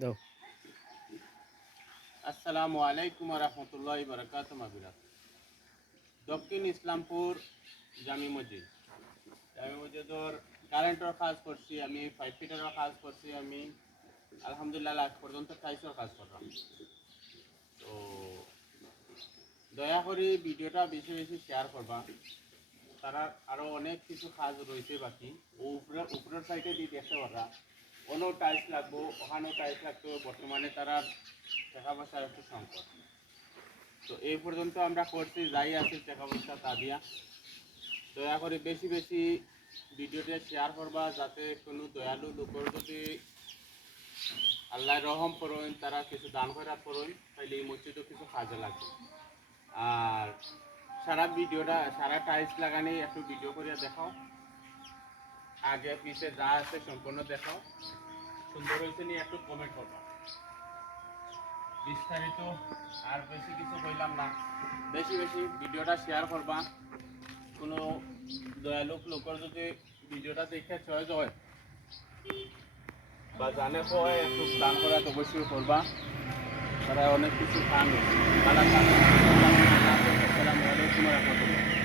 দাও। আসসালামু আলাইকুম রহমতুল্লাহি বারাকাতুহু মাবিরাত। দক্ষিণ ইসলামপুর জামি মসজিদর কারেন্টর কাজ করছি আমি, 5 ফিটারও কাজ করছি আমি। আলহামদুলিল্লাহ আজ পর্যন্ত টাইসর কাজ করলাম। তো দয়া করে ভিডিওটা বেশি বেশি শেয়ার করবা। তারা আরও অনেক কিছু কাজ রয়েছে বাকি। ও উপরের সাইডে দিয়ে দেখতে পারা ওখানেও টাইলস লাগবো, ওখানেও টাইলস লাগতো। বর্তমানে তারা টাকা পয়সার একটু সংকট। তো এই পর্যন্ত আমরা করছি, যাই আছে টাকা পয়সা তা দিয়া। দয়া করে বেশি বেশি ভিডিওটা শেয়ার করবা, যাতে কোনো দয়ালু লোকের যদি আল্লাহ রহম করুন, তারা কিছু দান খয়রাত করুন, তাহলে এই মসজিদও কিছু কাজে লাগবে। আর সারা ভিডিওটা, সারা টাইলস লাগানি একটু ভিডিও করে দেখাও, আগে পিছে যা আছে সম্পূর্ণ দেখাও। সুন্দর হয়েছে নিয়ে একটু কমেন্ট করবা। বিস্তারিত আর বেশি কিছু বললাম না, বেশি বেশি ভিডিওটা শেয়ার করবা। কোনো দয়ালু লোকের যদি ভিডিওটা দেখে চয়েস হয় বা জানে হয়, একটু দান করা তো অবশ্যই করবা। তারা অনেক কিছু কাম। আসসালামু আলাইকুম রহমতুল্লাহ।